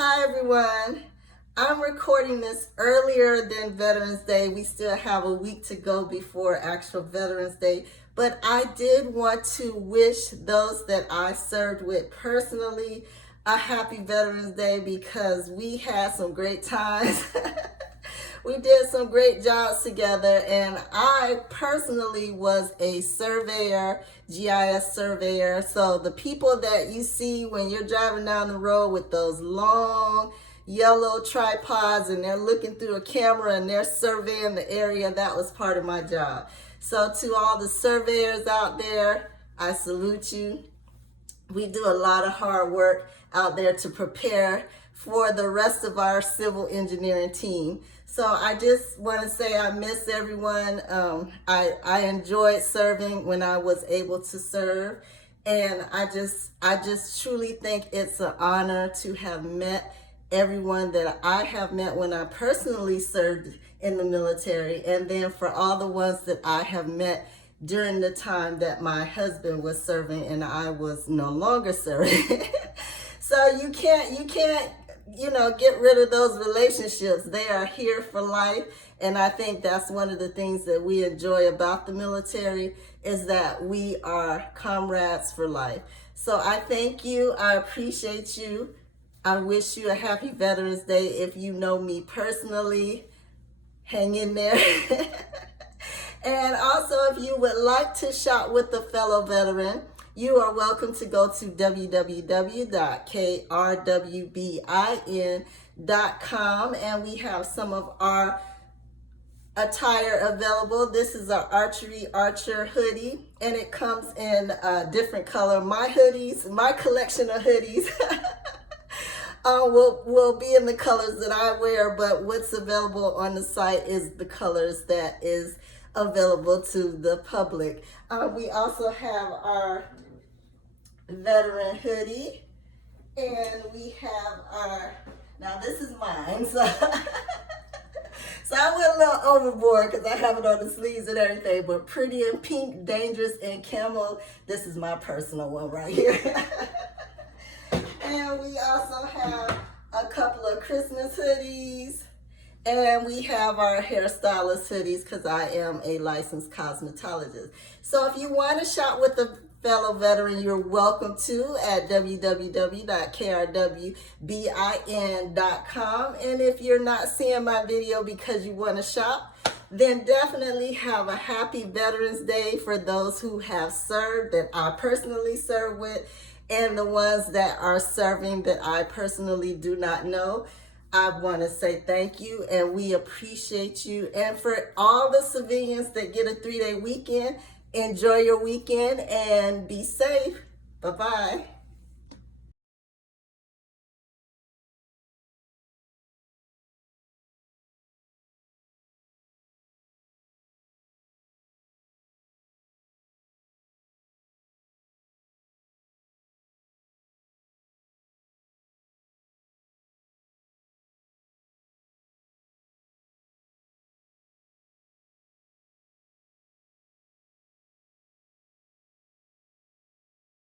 Hi everyone. I'm recording this earlier than Veterans Day. We still have a week to go before actual Veterans Day, but I did want to wish those that I served with personally a happy Veterans Day because we had some great times. We did some great jobs together, and I personally was a surveyor, GIS surveyor. So the people that you see when you're driving down the road with those long yellow tripods and they're looking through a camera and they're surveying the area, that was part of my job. So to all the surveyors out there, I salute you. We do a lot of hard work out there to prepare for the rest of our civil engineering team. So I just want to say I miss everyone. I enjoyed serving when I was able to serve. And I just truly think it's an honor to have met everyone that I have met when I personally served in the military. And then for all the ones that I have met during the time that my husband was serving and I was no longer serving. So you can't, get rid of those relationships. They are here for life. And I think that's one of the things that we enjoy about the military is that we are comrades for life. So I thank you. I appreciate you. I wish you a happy Veterans Day. If you know me personally, hang in there. And also, if you would like to shop with a fellow veteran, you are welcome to go to www.KRWBIN.com, and we have some of our attire available. This is our archery archer hoodie, and it comes in a different color. My collection of hoodies will be in the colors that I wear, but what's available on the site is the colors that is available to the public. We also have our veteran hoodie, and we have now this is mine, so so I went a little overboard because I have it on the sleeves and everything, but Pretty in Pink, Dangerous in Camel, this is my personal one right here. And we also have a couple of Christmas hoodies. And we have our Hairstylist hoodies because I am a licensed cosmetologist. So if you want to shop with a fellow veteran, you're welcome to at www.KRWBIN.com. And if you're not seeing my video because you want to shop, then definitely have a happy Veterans Day for those who have served that I personally serve with and the ones that are serving that I personally do not know. I want to say thank you, and we appreciate you. And for all the civilians that get a 3-day weekend, enjoy your weekend and be safe. Bye-bye.